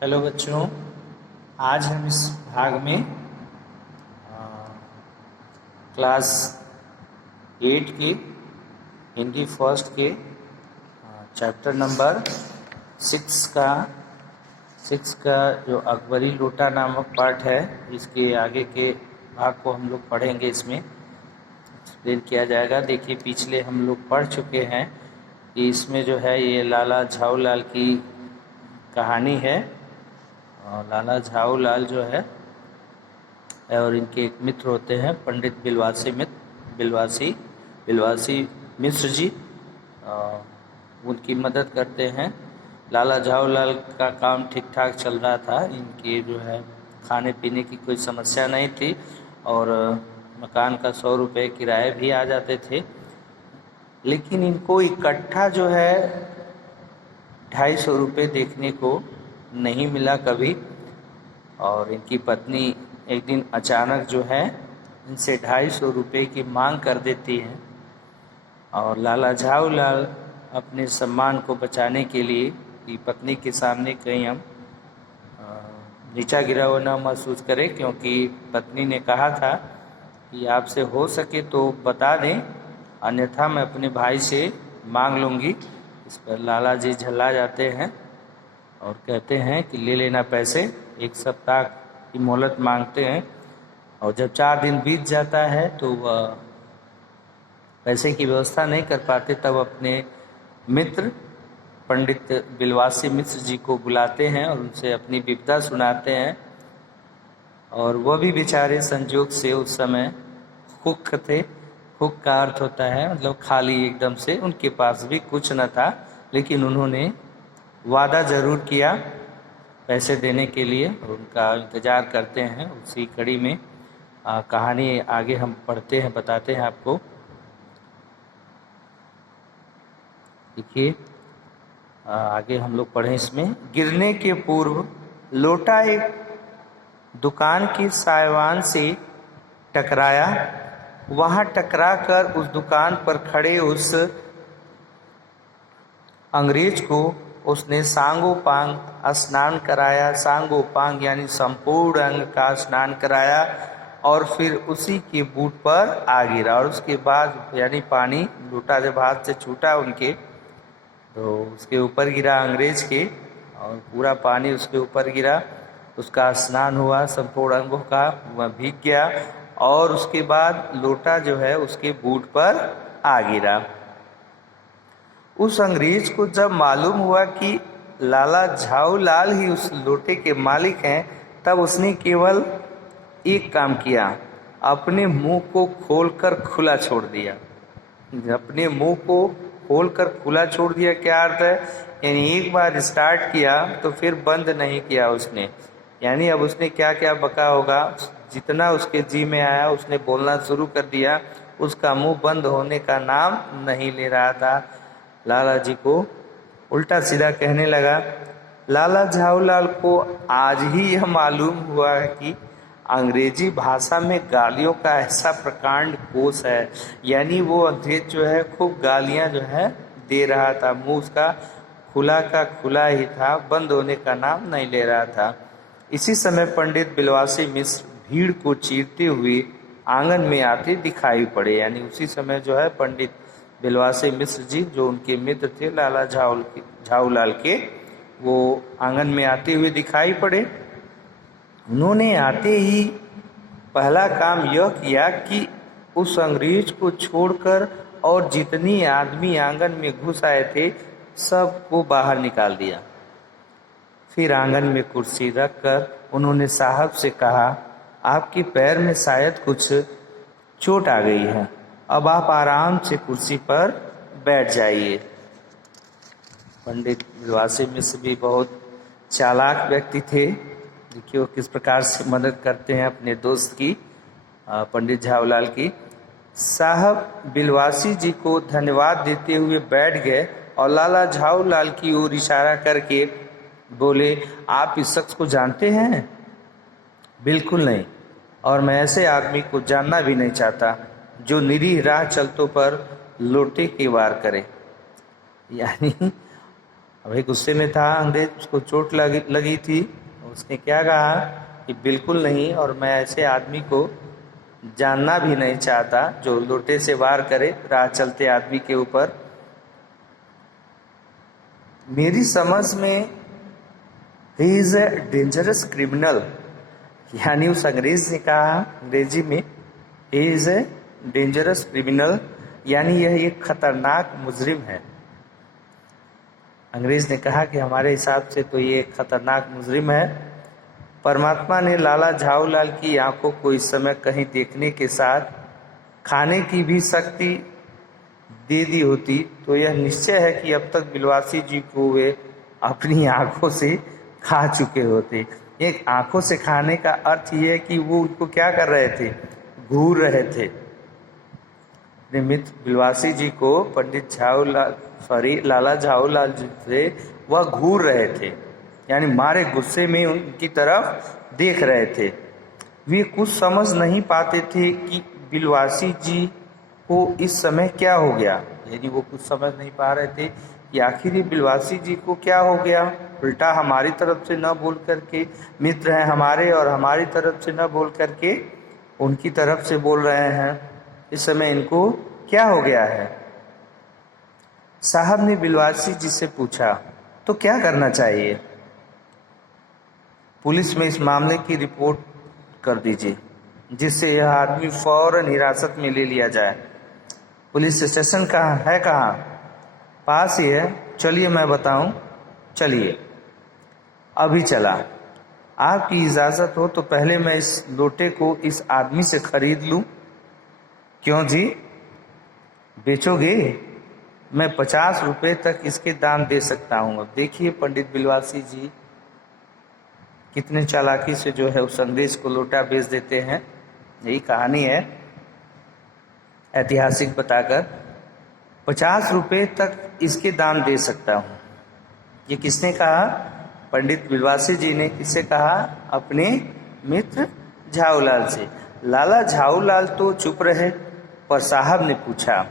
Hello बच्चों, आज हम इस भाग में क्लास 8 के हिंदी फर्स्ट के चैप्टर नंबर 6 का जो अकबरी लोटा नामक पार्ट है, इसके आगे के भाग को हम लोग पढ़ेंगे। इसमें एक्सप्लेन किया जाएगा। देखिए, पिछले हम लोग पढ़ चुके हैं कि इसमें जो है ये लाला झाऊलाल की कहानी है। और लाला झाऊलाल जो है और इनके एक मित्र होते हैं पंडित बिलवासी मिश्र जी। उनकी मदद करते हैं। लाला झाऊलाल का काम ठीक ठाक चल रहा था। इनके जो है खाने पीने की कोई समस्या नहीं थी और मकान का 100 रुपये किराए भी आ जाते थे। लेकिन इनको इकट्ठा जो है 250 रुपये देखने को नहीं मिला कभी। और इनकी पत्नी एक दिन अचानक जो है इनसे 250 रुपये की मांग कर देती है। और लाला झाऊलाल अपने सम्मान को बचाने के लिए कि पत्नी के सामने कहीं हम नीचा गिरा हुआ न महसूस करें, क्योंकि पत्नी ने कहा था कि आपसे हो सके तो बता दें, अन्यथा मैं अपने भाई से मांग लूँगी। इस पर लाला जी झल्ला जाते हैं और कहते हैं कि ले लेना पैसे। 1 सप्ताह की मोहलत मांगते हैं। और जब 4 दिन बीत जाता है तो वह पैसे की व्यवस्था नहीं कर पाते, तब अपने मित्र पंडित बिलवासी मिश्र जी को बुलाते हैं और उनसे अपनी विपदा सुनाते हैं। और वह भी बेचारे संजोग से उस समय हुक्क थे। हुक्क का अर्थ होता है मतलब खाली एकदम से, उनके पास भी कुछ न था। लेकिन उन्होंने वादा ज़रूर किया पैसे देने के लिए और उनका इंतज़ार करते हैं। उसी कड़ी में कहानी आगे हम पढ़ते हैं, बताते हैं आपको। देखिए, आगे हम लोग पढ़ें। इसमें गिरने के पूर्व लोटा एक दुकान की साइवान से टकराया। वहां टकरा कर उस दुकान पर खड़े उस अंग्रेज को उसने सांगोपांग स्नान कराया। सांगोपांग यानी संपूर्ण अंग का स्नान कराया और फिर उसी के बूट पर आ गिरा। और उसके बाद यानी पानी लोटा जब हाथ से छूटा उनके तो उसके ऊपर गिरा अंग्रेज के, और पूरा पानी उसके ऊपर गिरा। उसका स्नान हुआ, संपूर्ण अंगों का वह भीग गया और उसके बाद लोटा जो है उसके बूट पर आ गिरा। उस अंग्रेज को जब मालूम हुआ कि लाला झाऊलाल ही उस लोटे के मालिक हैं, तब उसने केवल एक काम किया, अपने मुंह को खोलकर खुला छोड़ दिया। अपने मुंह को खोलकर खुला छोड़ दिया क्या अर्थ है? यानी एक बार स्टार्ट किया तो फिर बंद नहीं किया उसने। यानी अब उसने क्या क्या बका होगा, जितना उसके जी में आया उसने बोलना शुरू कर दिया। उसका मुंह बंद होने का नाम नहीं ले रहा था। लाला जी को उल्टा सीधा कहने लगा। लाला झाऊलाल को आज ही यह मालूम हुआ है कि अंग्रेजी भाषा में गालियों का ऐसा प्रकांड कोश है। यानी वो अंग्रेज जो है खूब गालियां जो है दे रहा था। मुंह उसका खुला का खुला ही था, बंद होने का नाम नहीं ले रहा था। इसी समय पंडित बिलवासी मिश्र भीड़ को चीरते हुए आंगन में आते दिखाई पड़े। यानी उसी समय जो है पंडित बिलवासी मिश्र जी, जो उनके मित्र थे लाला झाऊलाल के, वो आंगन में आते हुए दिखाई पड़े। उन्होंने आते ही पहला काम यह किया कि उस अंग्रेज को छोड़कर और जितनी आदमी आंगन में घुस आए थे सबको बाहर निकाल दिया। फिर आंगन में कुर्सी रखकर उन्होंने साहब से कहा, आपके पैर में शायद कुछ चोट आ गई है, अब आप आराम से कुर्सी पर बैठ जाइए। पंडित बिलवासी मिश्र भी बहुत चालाक व्यक्ति थे। देखिए वो किस प्रकार से मदद करते हैं अपने दोस्त की, पंडित झाऊलाल की। साहब बिलवासी जी को धन्यवाद देते हुए बैठ गए और लाला झाऊलाल की ओर इशारा करके बोले, आप इस शख्स को जानते हैं? बिल्कुल नहीं, और मैं ऐसे आदमी को जानना भी नहीं चाहता जो निरीह राह चलतों पर लोटे की वार करे। यानी वही गुस्से में था अंग्रेज, उसको चोट लगी थी। उसने क्या कहा कि बिल्कुल नहीं, और मैं ऐसे आदमी को जानना भी नहीं चाहता जो लोटे से वार करे राह चलते आदमी के ऊपर। मेरी समझ में he is a dangerous criminal, यानी उस अंग्रेज ने कहा अंग्रेजी में he is a dangerous criminal, यानी यह एक खतरनाक मुजरिम है। अंग्रेज ने कहा कि हमारे हिसाब से तो ये एक खतरनाक मुजरिम है। परमात्मा ने लाला झाऊलाल की आंखों को इस समय कहीं देखने के साथ खाने की भी शक्ति दे दी होती तो यह निश्चय है कि अब तक बिलवासी जी को वे अपनी आंखों से खा चुके होते। एक आंखों से खाने का अर्थ ये है कि वो उनको क्या कर रहे थे, घूर रहे थे। अपने मित्र बिलवासी जी को पंडित लाला झाऊलाल जी थे वह घूर रहे थे, यानी मारे गुस्से में उनकी तरफ देख रहे थे। वे कुछ समझ नहीं पाते थे कि बिलवासी जी को इस समय क्या हो गया, यानी वो कुछ समझ नहीं पा रहे थे कि आखिर ये बिलवासी जी को क्या हो गया। उल्टा हमारी तरफ से न बोल करके, मित्र हैं हमारे और हमारी तरफ से न बोल करके उनकी तरफ से बोल रहे हैं। इस समय इनको क्या हो गया है। साहब ने बिलवासी जी से पूछा, तो क्या करना चाहिए? पुलिस में इस मामले की रिपोर्ट कर दीजिए जिससे यह आदमी फौरन हिरासत में ले लिया जाए। पुलिस स्टेशन कहाँ है? कहाँ? पास ही है, चलिए मैं बताऊं। चलिए। अभी चला। आपकी इजाज़त हो तो पहले मैं इस लोटे को इस आदमी से खरीद लूं। क्यों जी, बेचोगे? मैं 50 रुपये तक इसके दाम दे सकता हूँ। देखिए पंडित बिलवासी जी कितने चालाकी से जो है उस अंग्रेज को लोटा बेच देते हैं। यही कहानी है ऐतिहासिक बताकर। 50 रुपये तक इसके दाम दे सकता हूँ। ये किसने कहा? पंडित बिलवासी जी ने। किससे कहा? अपने मित्र झाऊलाल से। लाला झाऊलाल तो चुप रहे, पर साहब ने पूछा,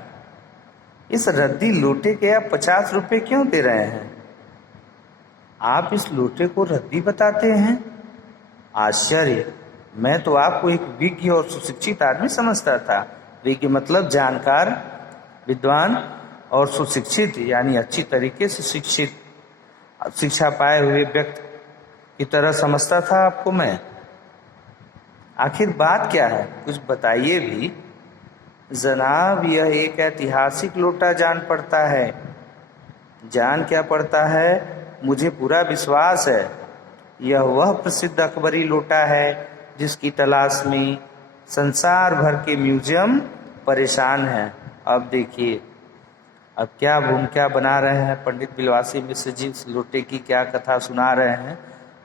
इस रद्दी लोटे के आप 50 रुपये क्यों दे रहे हैं? आप इस लोटे को रद्दी बताते हैं? आश्चर्य, मैं तो आपको एक विज्ञ और सुशिक्षित आदमी समझता था। विज्ञ मतलब जानकार, विद्वान, और सुशिक्षित यानी अच्छी तरीके से शिक्षा पाए हुए व्यक्ति की तरह समझता था आपको मैं। आखिर बात क्या है, कुछ बताइए भी। जनाब, यह एक ऐतिहासिक लोटा जान पड़ता है। जान क्या पड़ता है? मुझे पूरा विश्वास है यह वह प्रसिद्ध अकबरी लोटा है जिसकी तलाश में संसार भर के म्यूजियम परेशान हैं। अब देखिए, अब क्या भूमिका बना रहे हैं पंडित बिलवासी मिश्र जी। उस लोटे की क्या कथा सुना रहे हैं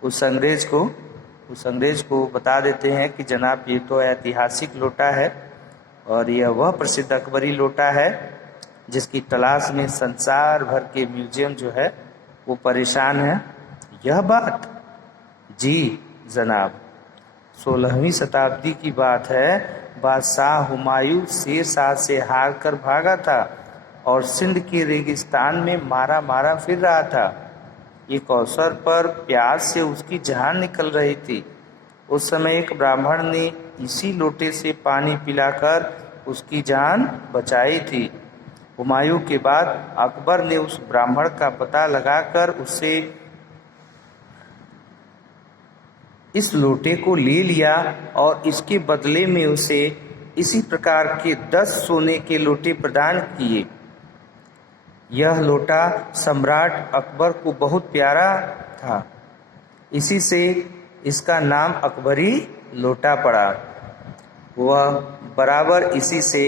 उस अंग्रेज को बता देते हैं कि जनाब ये तो ऐतिहासिक लोटा है और यह वह प्रसिद्ध अकबरी लोटा है जिसकी तलाश में संसार भर के म्यूजियम जो है वो परेशान है। यह बात? जी जनाब, 16वीं शताब्दी की बात है। बादशाह हुमायूं शेर शाह से हार कर भागा था और सिंध के रेगिस्तान में मारा फिर रहा था। एक अवसर पर प्यास से उसकी जान निकल रही थी। उस समय एक ब्राह्मण ने इसी लोटे से पानी पिलाकर उसकी जान बचाई थी। हुमायूं के बाद अकबर ने उस ब्राह्मण का पता लगाकर उससे इस लोटे को ले लिया और इसके बदले में उसे इसी प्रकार के 10 सोने के लोटे प्रदान किए। यह लोटा सम्राट अकबर को बहुत प्यारा था, इसी से इसका नाम अकबरी लोटा पड़ा। वह बराबर इसी से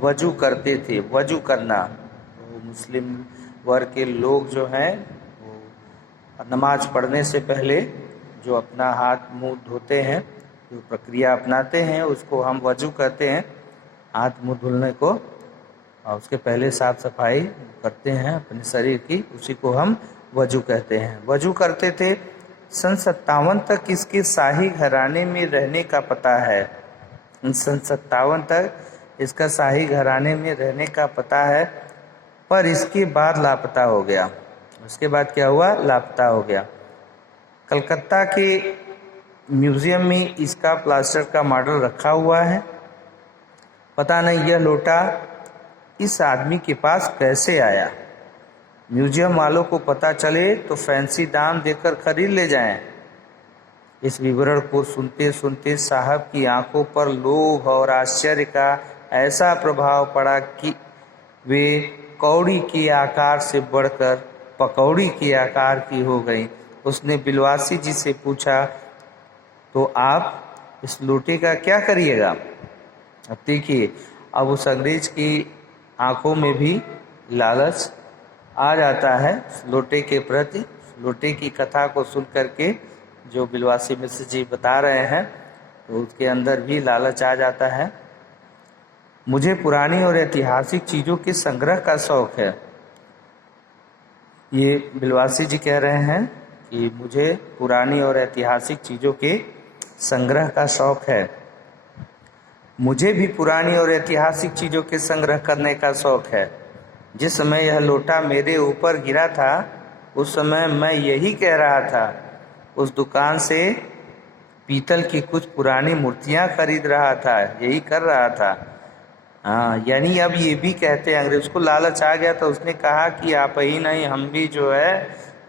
वजू करते थे। वजू करना, वो मुस्लिम वर्ग के लोग जो हैं वो नमाज पढ़ने से पहले जो अपना हाथ मुंह धोते हैं, जो प्रक्रिया अपनाते हैं उसको हम वजू कहते हैं। हाथ मुंह धुलने को और उसके पहले साफ सफाई करते हैं अपने शरीर की, उसी को हम वजू कहते हैं। वजू करते थे। सन 57 तक इसके शाही घराने में रहने का पता है। सन 57 तक इसका शाही घराने में रहने का पता है, पर इसके बाद लापता हो गया। उसके बाद क्या हुआ, लापता हो गया। कलकत्ता के म्यूजियम में इसका प्लास्टर का मॉडल रखा हुआ है। पता नहीं यह लोटा इस आदमी के पास कैसे आया। म्यूजियम वालों को पता चले तो फैंसी दाम देकर खरीद ले जाएं। इस विवरण को सुनते सुनते साहब की आंखों पर लोभ और आश्चर्य का ऐसा प्रभाव पड़ा कि वे कौड़ी के आकार से बढ़कर पकौड़ी के आकार की हो गई। उसने बिलवासी जी से पूछा, तो आप इस लोटे का क्या करिएगा? अब देखिए, अब उस अंग्रेज की आंखों में भी लालच आ जाता है लोटे के प्रति। लोटे की कथा को सुन करके जो बिलवासी मिश्र जी बता रहे हैं तो उसके अंदर भी लालच आ जाता है। मुझे पुरानी और ऐतिहासिक चीज़ों के संग्रह का शौक है। ये बिलवासी जी कह रहे हैं कि मुझे पुरानी और ऐतिहासिक चीज़ों के संग्रह का शौक है। मुझे भी पुरानी और ऐतिहासिक चीज़ों के संग्रह करने का शौक है। जिस समय यह लोटा मेरे ऊपर गिरा था उस समय मैं यही कह रहा था। उस दुकान से पीतल की कुछ पुरानी मूर्तियां खरीद रहा था, यही कर रहा था। हाँ, यानी अब ये भी कहते हैं, अंग्रेज को लालच आ गया तो उसने कहा कि आप ही नहीं, हम भी जो है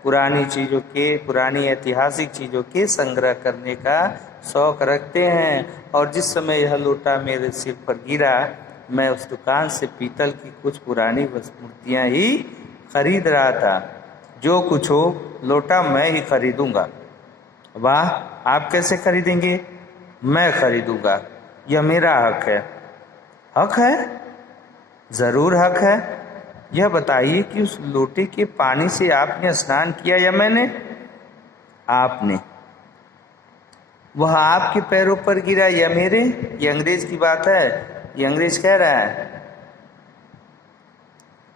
पुरानी चीज़ों के, पुरानी ऐतिहासिक चीज़ों के संग्रह करने का शौक रखते हैं। और जिस समय यह लोटा मेरे सिर पर गिरा मैं उस दुकान से पीतल की कुछ पुरानी मूर्तियाँ ही खरीद रहा था। जो कुछ हो लोटा मैं ही खरीदूंगा। वाह, आप कैसे खरीदेंगे? मैं खरीदूंगा, यह मेरा हक है। हक है? जरूर हक है। यह बताइए कि उस लोटे के पानी से आपने स्नान किया या मैंने? आपने। वह आपके पैरों पर गिरा या मेरे? ये अंग्रेज की बात है, ये अंग्रेज कह रहा है।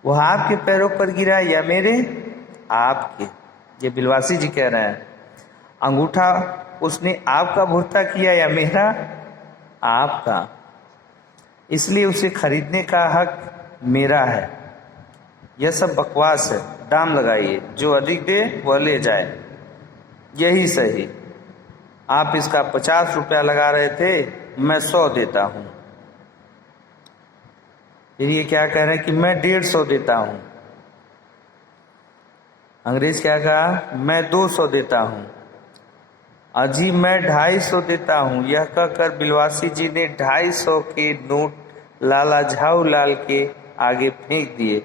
वह आपके पैरों पर गिरा या मेरे? आपके। ये बिलवासी जी कह रहे हैं। अंगूठा उसने आपका भुरता किया या मेरा? आपका। इसलिए उसे खरीदने का हक मेरा है। यह सब बकवास है, दाम लगाइए, जो अधिक दे वह ले जाए। यही सही। आप इसका 50 रुपया लगा रहे थे, मैं 100 देता हूँ। फिर ये क्या कह रहे हैं कि मैं 150 देता हूँ। अंग्रेज क्या कहा? मैं 200 देता हूँ। अजी मैं 250 देता हूँ। यह कहकर बिलवासी जी ने 250 के नोट लाला झाऊ लाल के आगे फेंक दिए।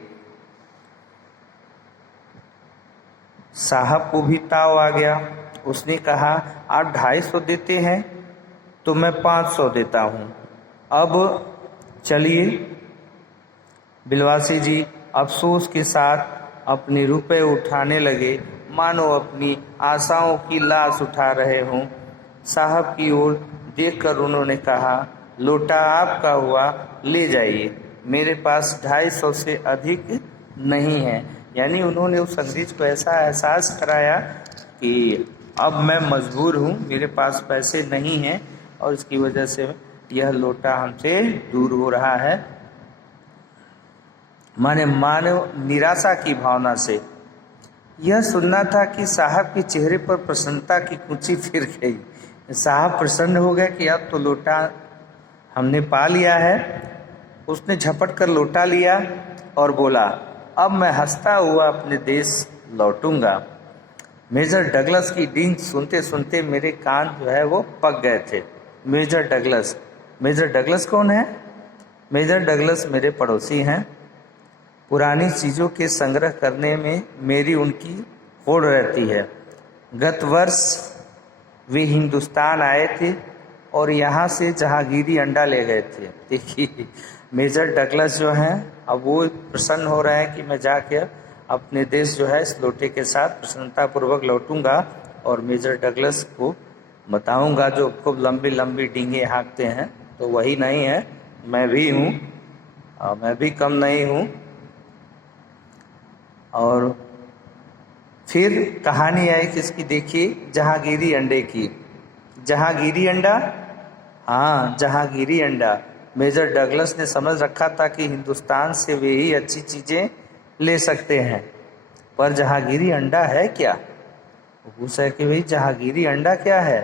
साहब को भी ताव आ गया। उसने कहा, आप 250 देते हैं तो मैं 500 देता हूँ। अब चलिए। बिलवासी जी अफसोस के साथ अपने रुपए उठाने लगे, मानो अपनी आशाओं की लाश उठा रहे हों। साहब की ओर देखकर उन्होंने कहा, लोटा आपका हुआ, ले जाइए, मेरे पास 250 से अधिक नहीं है। यानी उन्होंने उस अंग्रेज को ऐसा एहसास कराया कि अब मैं मजबूर हूँ, मेरे पास पैसे नहीं हैं और इसकी वजह से यह लोटा हमसे दूर हो रहा है। माने मानव निराशा की भावना से यह सुनना था कि साहब के चेहरे पर प्रसन्नता की कुंची फिर गई। साहब प्रसन्न हो गए कि अब तो लोटा हमने पा लिया है। उसने झपट कर लोटा लिया और बोला, अब मैं हंसता हुआ अपने देश लौटूंगा। मेजर डगलस की डींग सुनते सुनते मेरे कान जो है वो पक गए थे। मेजर डगलस, मेजर डगलस कौन है? मेजर डगलस मेरे पड़ोसी हैं। पुरानी चीज़ों के संग्रह करने में मेरी उनकी होड़ रहती है। गत वर्ष वे हिंदुस्तान आए थे और यहाँ से जहांगीरी अंडा ले गए थे। देखिए मेजर डगलस जो हैं अब वो प्रसन्न हो रहे हैं कि मैं जाके अपने देश जो है इस लोटे के साथ प्रसन्नतापूर्वक लौटूंगा और मेजर डगलस को बताऊंगा, जो खूब लंबी लंबी डींगे हाँकते हैं, तो वही नहीं है, मैं भी हूँ और मैं भी कम नहीं हूँ। और फिर कहानी आई किसकी? देखिए, जहांगीरी अंडे की। जहांगीरी अंडा? हाँ, जहांगीरी अंडा। मेजर डगलस ने समझ रखा था कि हिंदुस्तान से वे ही अच्छी चीज़ें ले सकते हैं। पर जहांगीरी अंडा है क्या? वो पूछा है कि भाई जहांगीरी अंडा क्या है।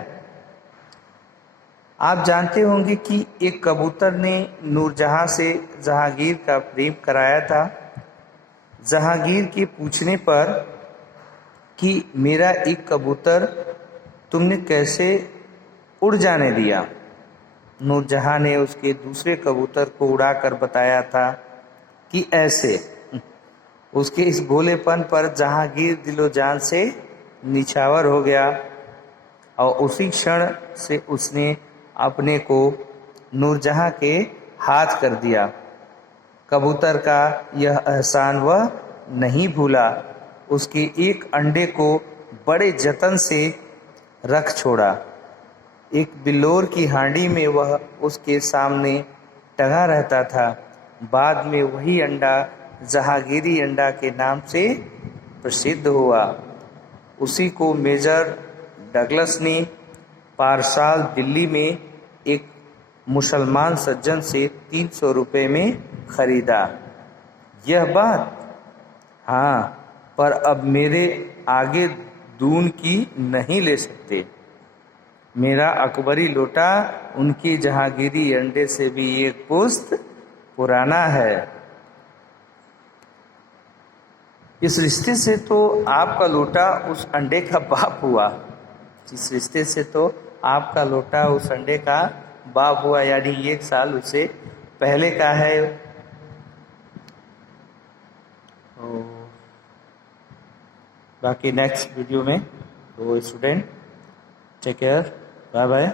आप जानते होंगे कि एक कबूतर ने नूरजहां से जहांगीर का प्रेम कराया था। जहांगीर के पूछने पर कि मेरा एक कबूतर तुमने कैसे उड़ जाने दिया, नूरजहां ने उसके दूसरे कबूतर को उड़ाकर बताया था कि ऐसे। उसके इस भोलेपन पर जहांगीर दिलो जान से निछावर हो गया और उसी क्षण से उसने अपने को नूरजहां के हाथ कर दिया। कबूतर का यह एहसान वह नहीं भूला। उसके एक अंडे को बड़े जतन से रख छोड़ा। एक बिल्लोर की हांडी में वह उसके सामने टंगा रहता था। बाद में वही अंडा जहांगीरी अंडा के नाम से प्रसिद्ध हुआ। उसी को मेजर डगलस ने पारसाल दिल्ली में एक मुसलमान सज्जन से 300 रुपये में खरीदा। यह बात, हाँ, पर अब मेरे आगे दून की नहीं ले सकते। मेरा अकबरी लोटा उनकी जहांगीरी अंडे से भी एक पुश्त पुराना है। इस रिश्ते से तो आपका लोटा उस अंडे का बाप हुआ। इस रिश्ते से तो आपका लोटा उस अंडे का बाप हुआ, यानी 1 साल उससे पहले का है। बाकी नेक्स्ट वीडियो में। तो student take care, bye bye.